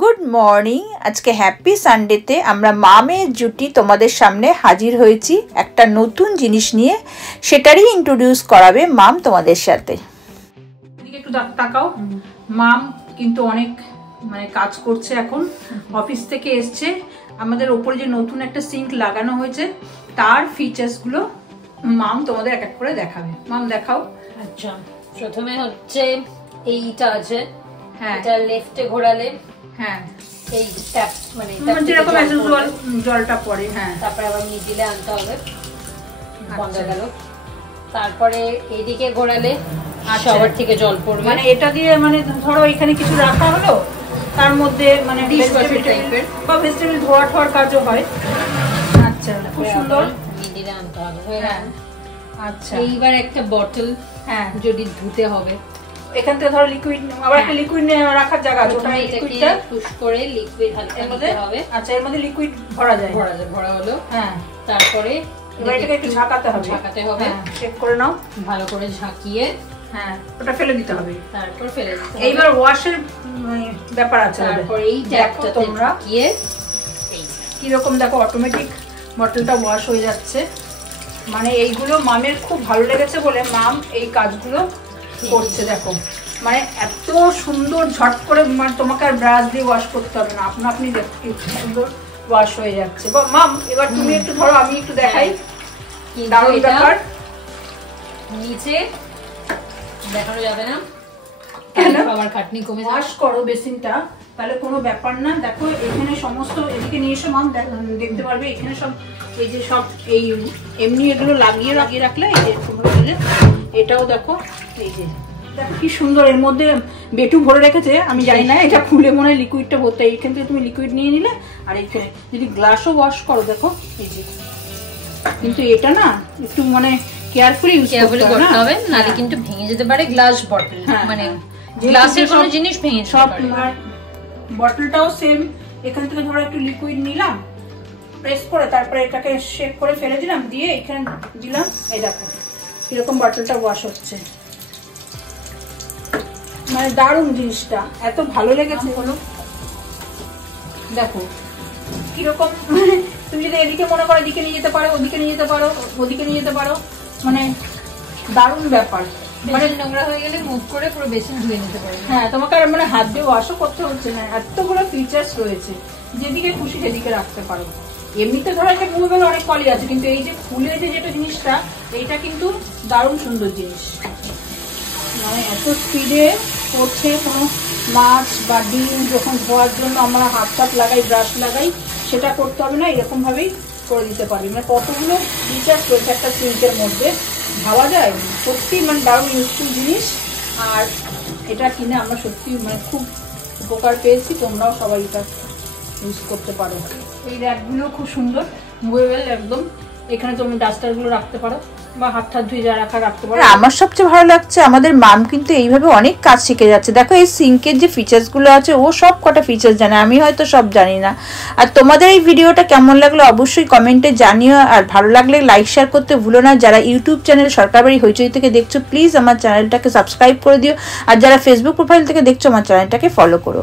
Good morning आज के happy सानडेते आमरा मामेर जुटी तोमादेर सामने हाजिर हয়েছি একটা নতুন জিনিস নিয়ে সেটারই ইন্ট্রোডিউস করাবে মাম তোমাদের সাথে। এদিকে একটু তাকাও, মাম কিন্তু অনেক মানে কাজ করছে এখন, অফিস থেকে এসছে। আমাদের উপরে যে নতুন একটা সিঙ্ক লাগানো হয়েছে তার ফিচার্স গুলো মাম তোমাদের এক এক করে দেখাবে। মাম দেখাও। আচ্ছা, প্রথমে হচ্ছে এইটা আছে, হ্যাঁ এটা লেফটে ঘোরালে হ্যাঁ এই ট্যাপ মানে যেরকম জলটা পড়ে, হ্যাঁ তারপরে আবার মিডিলে আনতে হবে, বন্ধ গেল। তারপরে এইদিকে ঘোরালে সবার থেকে জল পড়বে, মানে এটা দিয়ে মানে ধরো এখানে কিছু রাখা হলো তার মধ্যে মানে ভেজিটেবল ধোয়া ঠোয়ার কাজও হয়। আচ্ছা খুব সুন্দর, মিডিলে আনতে হবে, হয়ে গেল। আচ্ছা এইবার একটা বটল, হ্যাঁ যদি ধুতে হবে এখান থেকে ধরো লিকুইড, আবার একটা লিকুইড রাখার জায়গা আছে, ওটা লিকুইডটা পুশ করে লিকুইড হালকা দিতে হবে। আচ্ছা এর মধ্যে লিকুইড ভরা যায়, ভরা হলো, হ্যাঁ। তারপরে এবার এটাকে একটু ঝাঁকাতে হবে, চেক করে নাও, ভালো করে ঝাঁকিয়ে, হ্যাঁ ওটা ফেলে দিতে হবে, তারপর ফেলে দিতে হবে। এইবার ওয়াশের ব্যাপার আছে, তারপর এই ট্যাপটা তোমরা গিয়ে কি রকম দেখো অটোমেটিক বটলটা ওয়াশ হয়ে যাচ্ছে। মানে এইগুলো মামের খুব ভালো লেগেছে বলে মাম এই কাজগুলো করছে। দেখো মানে এত সুন্দর ঝট করে, মানে তোমাকে আর ব্রাশ দিয়ে ওয়াশ করতে হবে না, আপনি দেখো কি সুন্দর ওয়াশ হয়ে যাচ্ছে। মাম এবার তুমি একটু ধরো, আমি একটু দেখাই, দারুণ ব্যাপার। নিচে দেখানো যাবে না, কেন? আবার খাটনি কমে যাবে। ওয়াশ করো বেসিনটা, তাহলে কোনো ব্যাপার না। দেখো এখানে সমস্ত, এদিকে নিয়ে এসে মাম দেখতে পারবে এখানে সব, এই যে সব এই এমনি এগুলো লাগিয়ে রাখলে এই যে তোমরা বলে, এটাও দেখো এই যে দেখো কি সুন্দর, এর মধ্যে বেটু ভরে রেখেছে। আমি জানি না এটা খুলে মনে হয় লিকুইডটা ভরতে, এইখান থেকে তুমি লিকুইড নিয়ে নিলে, আর এইখানে যদি গ্লাসও ওয়াশ করো দেখো এই যে। কিন্তু এটা না একটু মানে কেয়ারফুলি ইউজ করতে হবে, নালে কিন্তু ভেঙে যেতে পারে গ্লাস বটল, মানে গ্লাসের কোনো জিনিস ভেঙে সব। বটলটাও সেম, এখান থেকে ধরো একটু লিকুইড নিলাম, প্রেস করে তারপরে এটাকে শেক করে ফেলে দিলাম, দিয়ে এখানে দিলাম, এই দেখো কিরকম বটলটা ওয়াশ হচ্ছে। মানে দারুণ জিনিসটা, এত ভালো লেগেছে। হলো দেখো কিরকম, তুমি যদি এদিকে মনে করো এদিকে নিয়ে যেতে পারো, ওদিকে নিয়ে যেতে পারো, ওদিকে নিয়ে যেতে পারো, মানে দারুণ ব্যাপার। মানে নোংরা হয়ে গেলে মুভ করে পুরো বেসিন ধুয়ে নিতে পারবে, হ্যাঁ তোমাকে আর মানে হাত দিয়ে ওয়াশও করতে হচ্ছে না, এতগুলো ফিচার্স রয়েছে, যেদিকে খুশি সেদিকে রাখতে পারো। এমনিতে ধরো একটা মুভেবল অনেক কলি আছে, কিন্তু এই যে ফুলে যে যেটা জিনিসটা, এইটা কিন্তু দারুণ সুন্দর জিনিস। মানে এত স্পিডে করছে, কোনো মাছ বা ডিম যখন ধোয়ার জন্য আমরা হাত লাগাই, ব্রাশ লাগাই, সেটা করতে হবে না, এরকম ভাবেই করে দিতে পারবি। মানে কতগুলো ফিচার্স রয়েছে একটা সিঙ্কের মধ্যে, ভাবা যায়। সত্যি মানে দারুণ ইউজফুল জিনিস, আর এটা কিনে আমরা সত্যি মানে খুব উপকার পেয়েছি। তোমরাও সবাই এটা ইউজ করতে পারো। এই র্যাকগুলো খুব সুন্দর, মুভেবল একদম, এখানে তুমি ডাস্টারগুলো রাখতে পারো বা হাত ধুয়ে যা রাখতে পারো। আমার সবচেয়ে ভালো লাগছে আমাদের মাম কিন্তু এইভাবে অনেক কাজ শিখে যাচ্ছে। দেখো এই সিঙ্কের যে ফিচার্সগুলো আছে ও সব কটা ফিচার্স জানে, আমি হয়তো সব জানি না। আর তোমাদের এই ভিডিওটা কেমন লাগলো অবশ্যই কমেন্টে জানিও, আর ভালো লাগলে লাইক শেয়ার করতে ভুলো না। যারা ইউটিউব চ্যানেল সরকারবাড়ি হইচই থেকে দেখছো প্লিজ আমার চ্যানেলটাকে সাবস্ক্রাইব করে দিও, আর যারা ফেসবুক প্রোফাইল থেকে দেখছো আমার চ্যানেলটাকে ফলো করো।